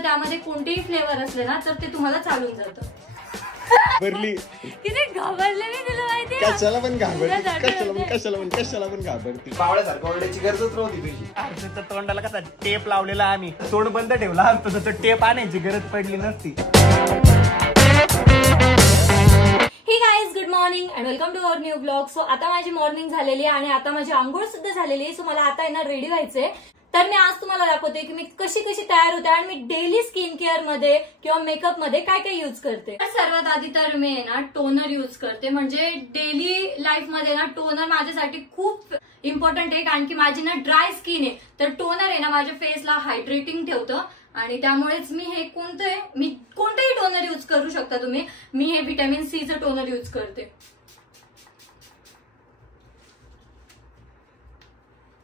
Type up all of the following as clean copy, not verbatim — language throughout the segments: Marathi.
करतं त्यामध्ये कोणतेही फ्लेवर असले ना तर ते तुम्हाला चालून जातं. घाबरली किती घाबरले मी तुला माहिती आहे. कशाला पण घाबरती, कशाला पण घाबरती. पावड्यासारखं ओरडायची गरजच नव्हती तुझी. तुझ्या तोंडाला कसा टेप लावलेला आम्ही, तोंड बंद ठेवला असतो तर टेप आणायची गरज पडली नसती. Hey guys, good morning and welcome to our new blog. So आता माझी मॉर्निंग झालेली आहे आणि आता माझी आंघोळ सुद्धा झालेली आहे. सो मला आता आहे ना रेडी व्हायचंय. तर मी आज तुम्हाला दाखवते की मी कशी तयार होते आणि मी डेली स्किन केअर मध्ये किंवा मेकअप मध्ये काय काय युज करते. सर्वात आधी तर मी ना टोनर युज करते. म्हणजे डेली लाईफ मध्ये ना टोनर माझ्यासाठी खूप इम्पॉर्टंट आहे, कारण की माझी ना ड्राय स्किन आहे. तर टोनर आहे ना माझ्या फेसला हायड्रेटिंग ठेवतं आणि त्यामुळेच मी कोणतेही टोनर युज करू शकता तुम्ही. मी हे व्हिटॅमिन सीचं टोनर युज करते.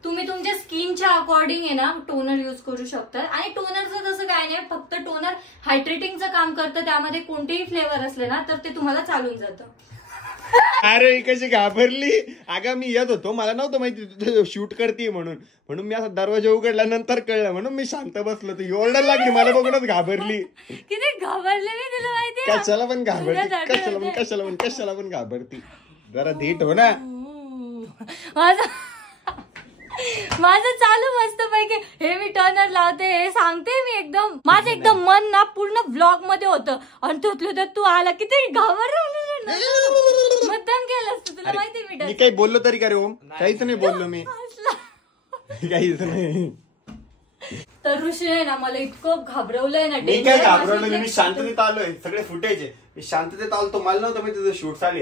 तुम्ही तुमच्या स्किनच्या अकॉर्डिंग आहे ना टोनर युज करू शकता. आणि टोनरचं तसं काय नाही, फक्त टोनर हायड्रेटिंगचं काम करतं. त्यामध्ये कोणतेही फ्लेवर असले ना तर ते तुम्हाला चालून जातं. अरे कशी घाबरली. अगं मी येत होतो, मला नव्हतं माहिती तू शूट करते म्हणून मी असा दरवाजा उघडला, नंतर कळलं म्हणून मी शांत बसलो. ती ओरडायला लागली, मला बघूनच घाबरली. किती घाबरले मी तुला माहिती आहे. कशाला पण घाबरती, कशाला पण घाबरती. जरा धीट हो ना. माझं चालू मस्त पैकी हे मी टर्नर लावते, हे सांगते मी एकदम. माझं एकदम मन ना पूर्ण ब्लॉग मध्ये होतं आणि तर तू आला किती घाबरला. मुद्दाम केलं असतं, तुला माहिती. मी काही बोललो तरी का रे ओम? काहीच नाही बोललो मी, काहीच नाही. तर ऋषीने ना मला इतकं घाबरवलंय ना. मी काय घाबरवलं नाही, मी शांततेत आलोय. सगळे फुटेज आहे, मी शांततेत आलो. मला नव्हतं मी तुझं शूट चालू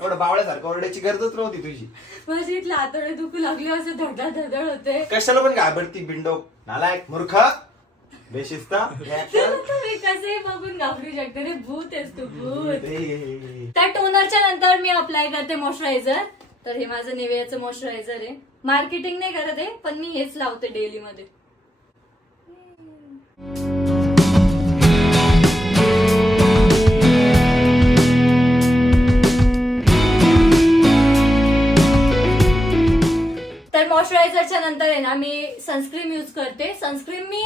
एवढं बावळ्यासारखं ओरडायची गरजच नव्हती तुझी. माझी इथलं आतडे दुखू लागले, असं धडधड होते. कशाला पण घाबरती बिंडो, नालायक, मूर्ख, बेशिस्ता. तुम्ही कसे बघून घाबरू शकते रे, भूत आहेस तू, भूत. त्या टोनरच्या नंतर मी अप्लाय करते मॉइश्चरायझर. तर हे माझं निव्हियाचं मॉइश्चरायझर आहे. मार्केटिंग नाही करत आहे, पण मी हेच लावते डेली मध्ये. तर मॉइश्चरायझरच्या नंतर आहे ना मी सनस्क्रीन युज करते. सनस्क्रीन मी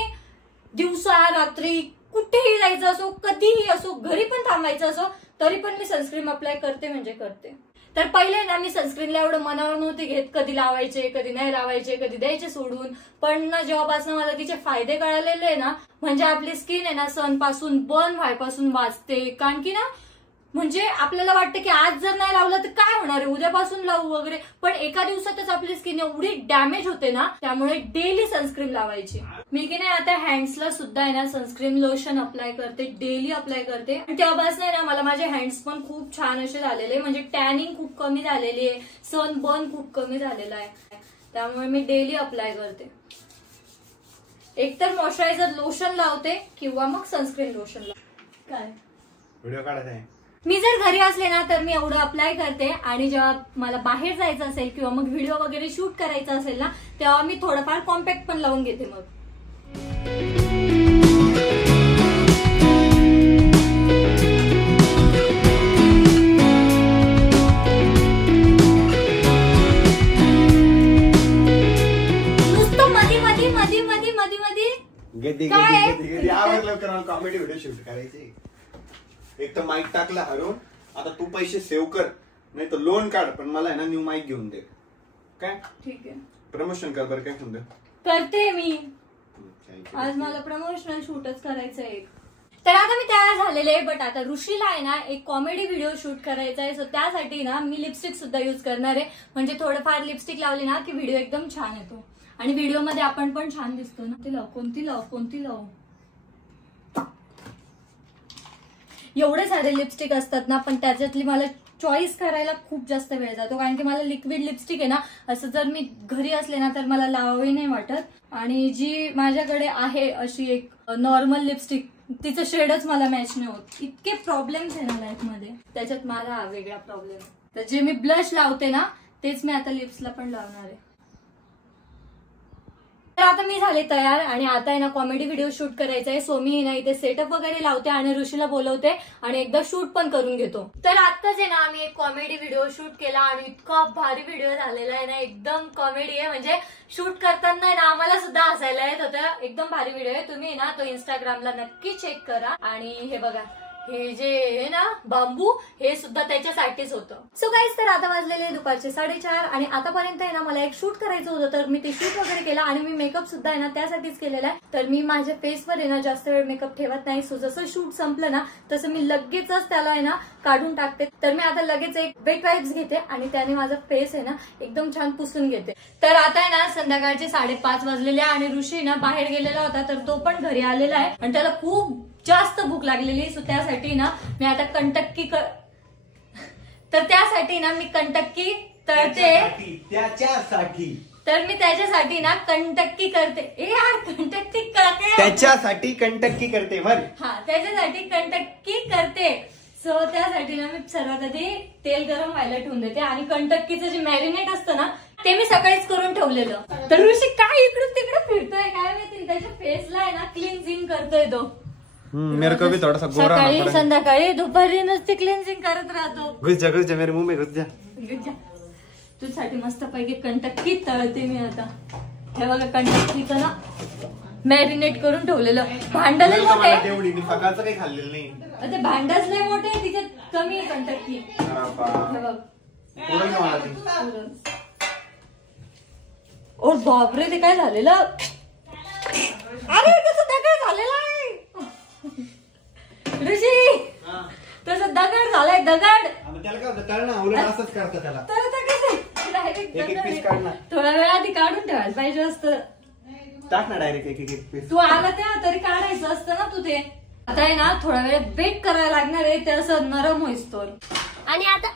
दिवसा रात्री कुठेही जायचं असो, कधीही असो, घरी पण थांबायचं असो, तरी पण मी सनस्क्रीन अप्लाय करते म्हणजे करते. तर पहिले ना मी सनस्क्रीनला एवढं मनावर नव्हते घेत, कधी लावायचे कधी नाही लावायचे, कधी द्यायचे सोडून. पण ना जेव्हापासून मला तिचे फायदे कळालेले आहे ना, म्हणजे आपली स्किन आहे ना सन पासून बर्न व्हायपासून वाचते. कारण की ना म्हणजे आपल्याला वाटतं की आज जर नाही लावलं तर काय होणार आहे, उद्यापासून लावू वगैरे, पण एका दिवसातच आपली स्किन एवढी डॅमेज होते ना. त्यामुळे डेली सनस्क्रीन लावायची. मी की नाही आता हँड्सला सुद्धा आहे ना सनस्क्रीन लोशन अप्लाय करते, डेली अप्लाय करते. आणि तेव्हापासून आहे ना मला माझे हँड्स पण खूप छान असे झालेले, म्हणजे टॅनिंग खूप कमी झालेली आहे, सन बर्न खूप कमी झालेला आहे. त्यामुळे मी डेली अप्लाय करते. एकतर मॉइश्चरायझर लोशन लावते किंवा मग सनस्क्रीन लोशन लावते. काय व्हिडिओ काढायचा आहे. मी जर घरी असले ना तर मी एवढं अप्लाय करते, आणि जेव्हा मला बाहेर जायचं असेल किंवा मग व्हिडिओ वगैरे शूट करायचा असेल ना तेव्हा मी थोडंफार कॉम्पॅक्ट पण लावून घेते. मग नुसतं मध्ये आवाज लवकर कॉमेडी व्हिडिओ शूट करायचे. एक तर माईक टाकला हरवून, आता तू पैसे सेव्ह कर, नाही तर लोन काढ, पण मला आहे ना न्यू माईक घेऊन दे. काय ठीक आहे, प्रमोशन कर बरं. काय म्हणते करते मी. आज मला प्रमोशनल शूटच करायचं आहे. तर आता मी तयार झालेले आहे, बट आता ऋषीला आहे ना एक कॉमेडी व्हिडिओ शूट करायचा आहे. सो त्यासाठी ना मी लिपस्टिक सुद्धा युज करणार आहे. म्हणजे थोडंफार लिपस्टिक लावली ना की व्हिडिओ एकदम छान येतो आणि व्हिडिओ मध्ये आपण पण छान दिसतो ना. ती लाव, कोणती लाव. एवढे सारे लिपस्टिक असतात ना, पण त्याच्यातली मला चॉईस करायला खूप जास्त वेळ जातो. कारण की मला लिक्विड लिपस्टिक आहे ना, असं जर मी घरी असले ना तर मला लावावी नाही वाटत. आणि जी माझ्याकडे आहे अशी एक नॉर्मल लिपस्टिक, तिचं शेडच मला मॅच नाही होत. इतके प्रॉब्लेम्स आहे ना लाईफ मध्ये, त्याच्यात माझा हा वेगळा प्रॉब्लेम. तर जे मी ब्लश लावते ना तेच मी आता लिप्सला पण लावणार आहे. तर आता मी झाले तयार आणि आता आहे ना कॉमेडी व्हिडिओ शूट करायचा आहे. सो मी ना इथे सेटअप वगैरे लावते आणि ऋषीला बोलवते आणि एकदा शूट पण करून घेतो. तर आताच आहे ना आम्ही एक कॉमेडी व्हिडिओ शूट केला आणि इतका भारी व्हिडिओ झालेला आहे ना, एकदम कॉमेडी आहे. म्हणजे शूट करताना ना आम्हाला सुद्धा हसायला येत होतं. एकदम भारी व्हिडिओ आहे. तुम्ही ना तो इंस्टाग्रामला नक्की चेक करा. आणि हे बघा हे जे आहे ना बांबू हे सुद्धा त्याच्यासाठीच होतं. सो गाईज तर आता वाजलेले दुपारचे 4:30 आणि आतापर्यंत आहे ना मला एक शूट करायचं होतं. तर मी ते शूट वगैरे केलं आणि मी मेकअप सुद्धा आहे ना त्यासाठीच केलेला आहे. तर मी माझ्या फेसवर आहे ना जास्त वेळ मेकअप ठेवत नाही. सो जसं शूट संपलं ना तसं मी लगेचच त्याला आहे ना काढून टाकते. तर मी आता लगेच एक वेट वाईप्स घेते आणि त्याने माझा फेस आहे ना एकदम छान पुसून घेते. तर आता आहे ना संध्याकाळचे 5:30 वाजलेले आणि ऋषी ना बाहेर गेलेला होता तर तो पण घरी आलेला आहे आणि त्याला खूप जास्त भूक लागलेली. सो त्यासाठी ना मी आता कंटक्की तर त्यासाठी ना मी कंटक्की तळते. त्याच्यासाठी तर मी त्याच्यासाठी ना कंटक्की करते. ए यार कंटक्की करते त्याच्यासाठी कंटक्की करते बर. हा त्याच्यासाठी कंटक्की करते. सो त्यासाठी ना मी सर्वात आधी तेल गरम व्हायला ठेवून देते आणि कंटक्कीचं जे मॅरिनेट असतं ना ते मी सकाळीच करून ठेवलेलं. तर ऋषी काय इकडून तिकडे फिरतोय काय माहिती, त्याच्या फेसला आहे ना क्लिन्झिंग करतोय तो. मेरे को भी थोड़ा सा गोरा सकाळी संध्याकाळी दुपारी नुसती क्लिन्झिंग करत राहतो. घुस जा मेरे मुंह में घुस जा. तुझ्यासाठी मस्त पैकी कंटक्की तळते मी आता. हे बघा कंटक्कीचं ना मॅरिनेट करून ठेवलेलं. भांडं लय मोठे तेवढी मी सकाळचं काही खाल्लेलं नाही. ते भांडच लय मोठे तिच्यात कमी आहे कंटक्की. हे बघ ओ बापरे ते काय झालेलं. अरे कसं दगड झालेलं आहे ऋषी. तसं दगड झालाय दगड. त्याला काय होतं कळणं उलट असंच करतं त्याला. थोडा वेळ आधी काढून ठेवायला पाहिजे असतं. टाक ना डायरेक्ट एक पीस. तू आला तेव्हा तरी काढायचं असतं ना तू ते. आता आहे ना थोडा वेळ बेक करायला लागणार आहे ते असं नरम होईस्तोवर. आणि आता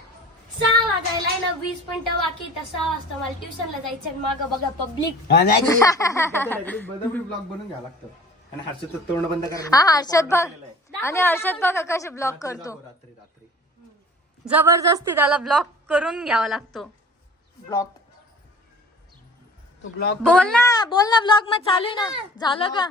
6 वाजायला आहे ना 20 मिनिटं बाकी. तर 6 वाजता मला ट्युशनला जायचं. मागं बघा पब्लिक. बदामी ब्लॉग बनवून घ्यावं लागतं. आणि हर्षद तोंड बंद करा. हा हर्षद बघ आणि हर्षद बघा कसे ब्लॉक करतो. जबरदस्ती त्याला ब्लॉक करून घ्यावा लागतो. बोल ना ब्लॉग मध्ये चालू आहे ना. झालं का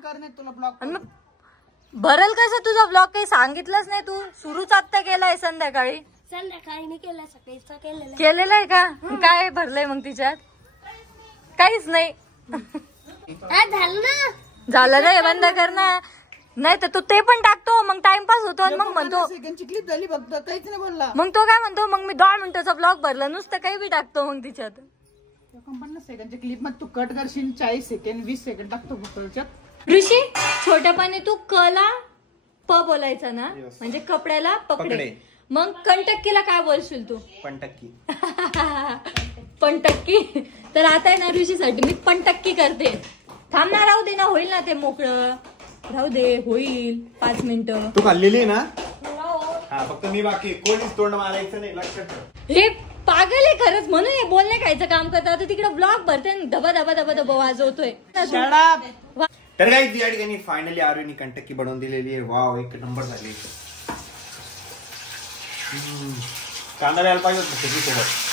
भरल कसं तुझा ब्लॉग? काही सांगितलंच नाही तू. सुरूच आत्ता केलाय संध्याकाळी नाही केलं सकाळीच केलेलं आहे का? काय भरलंय मग तिच्यात? काहीच नाही. झालं नाही बंद कर ना. नाही तर तू ते पण टाकतो मग टाइमपास होतो आणि मग म्हणतो क्लिप झाली फक्त काहीच नाही बोलला. मग तो काय म्हणतो मग मी 10 मिनिटाचा ब्लॉग भरला नुसतं काही बी टाकतो मग तिच्यात. 50 सेकंडच्या क्लिप मध्ये तू कट करशील 40 सेकंड 20 सेकंड टाकतो फक्त. ऋषी छोट्यापणे तू कला प बोलायचा ना म्हणजे कपड्याला पकडे. मग कंटक्कीला काय बोलशील तू? पंटक्की. पंटक्की. तर आता आहे ना ऋषीसाठी मी पंटक्की करते. थांब ना राहू दे ना होईल ना ते मोकळं. राहू दे होईल 5 मिनिटं. तू खाल्लेली ना? हा फक्त मी बाकी कोणीच तोंड मारायचं नाही लक्षात ठेव. हे पागल आहे खरंच म्हणून हे बोलणे खायचं काम करतो. आता तिकडे ब्लॉग भरते धबा धबा धबा धबा वाजवतोय. तर काही या ठिकाणी फायनली आर्यनी कंटक्की बनवून दिलेली आहे. वाव एक नंबर झाली. कांदा द्यायला पाहिजे सोबत.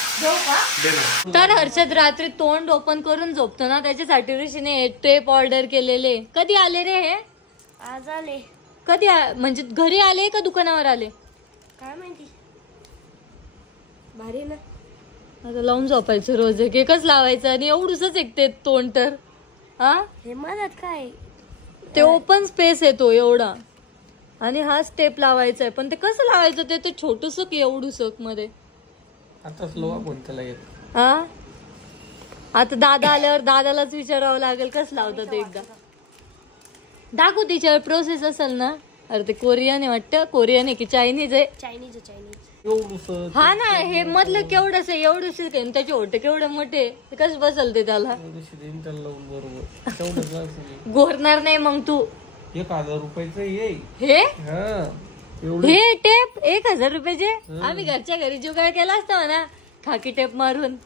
तर हर्षद रात्री तोंड ओपन करून झोपतो ना त्याच्यासाठी ऋषीने टेप ऑर्डर केलेले. कधी आले रे हे? आज आले. कधी म्हणजे घरी आले का दुकानावर आले? काय माहिती. भारी ना. आता लावून झोपायचं रोज एकच लावायचं आणि एवढूसच एक ते तोंड. तर हा हे मदत काय ते ओपन स्पेस येतो एवढा आणि हा स्टेप लावायचा आहे. पण ते कसं लावायचं ते छोटूसक एवढूसक मध्ये. आता स्लो आपण त्याला येत. हा आता दादा आल्यावर दादालाच विचारावं लागेल कसं लावतात एकदा. दाखवू तिच्यावर प्रोसेस असेल ना. अरे ते कोरियन आहे वाटतं. कोरियन आहे की चायनीज आहे? चायनीज. एवढूस हा ना हे मधलं केवढंच आहे एवढंच त्याचे होते केवढे मोठे. कसं बसल ते त्याला? बरोबर गोरणार नाही मग तू. 1000 रुपयाचं ये हे हा हे टेप 1000 रुपयाचे. आम्ही घरच्या घरी जुगाड केला असता ना खाकी टेप मारून.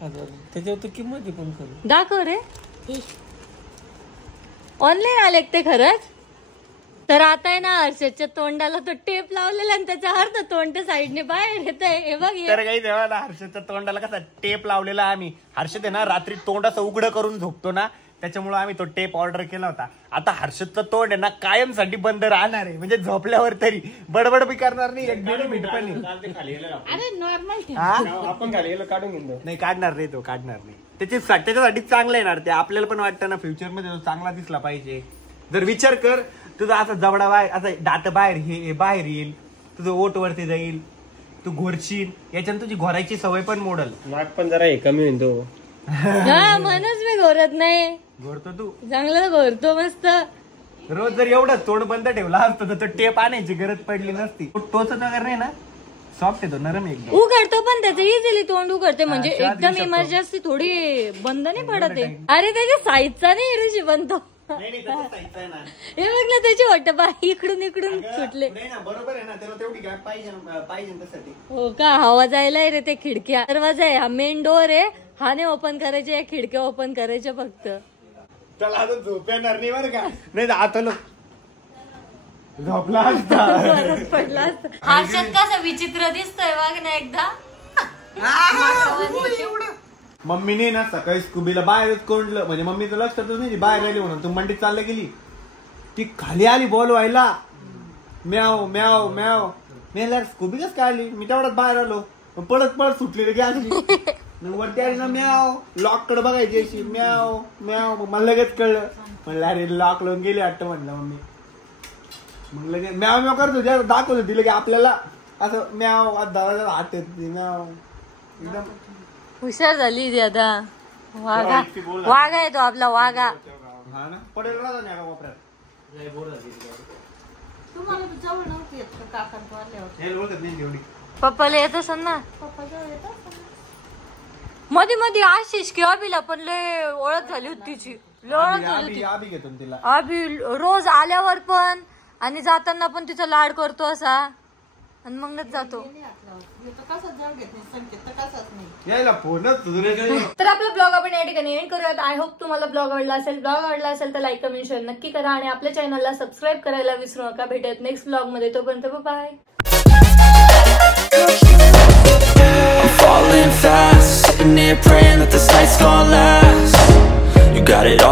1000 त्याच्यावर किंमत आहे पण खरं. दाखव रे. ऑनलाईन आले ते खरंच. तर आता आहे ना हर्षदच्या तोंडाला तो टेप लावलेला आणि त्याचा अर्ध तोंड साईडने बाहेर येत आहे. हे बघ तर काही तेव्हा हर्षदच्या तोंडाला कसा टेप लावलेला आम्ही. हर्षद आहे ना रात्री तोंड असं उघडं करून झोपतो ना त्याच्यामुळे आम्ही तो टेप ऑर्डर केला होता. आता हर्षदचं तोंड आहे ना कायमसाठी बंद राहणार आहे, म्हणजे झोपल्यावर तरी बडबड बी करणार नाही, एक बेनिफिट पण नाही. अरे नॉर्मल आपण खाली काढून घेतो. नाही काढणार नाही, तो काढणार नाही. त्याच्यासाठी चांगलं येणार ते. आपल्याला पण वाटतं ना फ्युचर मध्ये तो चांगला दिसला पाहिजे. जर विचार कर, तुझा असा जबडा बाहेर, असं दात बाहेर हे बाहेर येईल, तुझं ओठ वरती जाईल, तू घोरशील, याच्यानं तुझी घोरायची सवय पण मोडल. नाक पण जरा हे कमी होईल तो. हा म्हणूनच मी घोरत नाही. घोरतो तू चांगलं घोरतो मस्त. रोज जर एवढं तोंड बंद ठेवला असतं तर तो टेप आणायची गरज पडली नसती. टोचत वगैरे नाही ना, सॉफ्ट येतो, नरम एकदम. उघडतो पण त्याचं इझिली तोंड उघडते, म्हणजे चहा देऊ एकदम शकतो. इमर्जन्सी थोडी बंद नाही पडत आहे. अरे त्याच्या साईजचा नाही ऋषी बनतो. हे बघ ना त्याची वाटत बा इकडून इकडून सुटले. बरोबर आहे ना, त्याला तेवढी गॅप पाहिजे त्यासाठी. हो का, हवा जायला रे ते खिडक्या. दरवाजा आहे, हा मेन डोर आहे, हा नाही ओपन करायचे, या खिडक्या ओपन करायच्या फक्त. त्याला आता झोप येणार नाही बरं का. नाही आता झोपला असता. परत पडला असता. हर्षद कसं विचित्र दिसतोय बघ ना एकदा. मम्मीने ना सकाळी स्कूबीला बाहेरच कोंडलं, म्हणजे मम्मीचं लक्षातच नाही बाहेर आली म्हणून. तू मंडीत चालला गेली, ती खाली आली बॉल व्हायला, म्याव म्याव म्याव. मी स्कूबी कस काय आली, मी तेवढ्यात बाहेर आलो, पळत पळत सुटली गॅस. वरती आली ना म्याव, लॉक कडे बघायची अशी म्याव म्याव. मग मला लगेच कळलं, म्हणलं अरे लॉक लावून गेली वाटतं म्हणलं मम्मी. मग लगेच म्याव म्याव करत होती, दाखवत होती लगे आपल्याला असं म्याव हात येत म्याव. एकदम हुशार झाली ती आता. वाघा वाघा आहे तो आपला वाघा. हा ना, पडेल राहता नाही का कोपऱ्यात. तुम्हाला जवळ नव्हती येत का काकांत वाल्यावर? हे ओळखत नाही तेवढी. पप्पाला येत असेल ना. मध्ये मध्ये आशिष किंवा अभिला पण लय ओळख झाली होती तिची. लय ओळख झाली होती. आबी घेतो ना तिला. अभि रोज आल्यावर पण आणि जाताना पण तिचा लाड करतो असा, आणि मगच जातो. कसाच जाऊ घेत नाही, संकेत तर कसाच नाही. यायला फोनच तर आपला ब्लॉग आपण या ठिकाणी एंड करूयात. आय होप तुम्हाला ब्लॉग आवडला असेल. ब्लॉग आवडला असेल तर लाईक कमेंट शेअर नक्की करा, आणि आपल्या चॅनलला सबस्क्राईब करायला विसरू नका. भेटूयात नेक्स्ट ब्लॉग मध्ये. तोपर्यंत bye. I'm falling fast, sitting here praying that this night's gonna last. You got it all.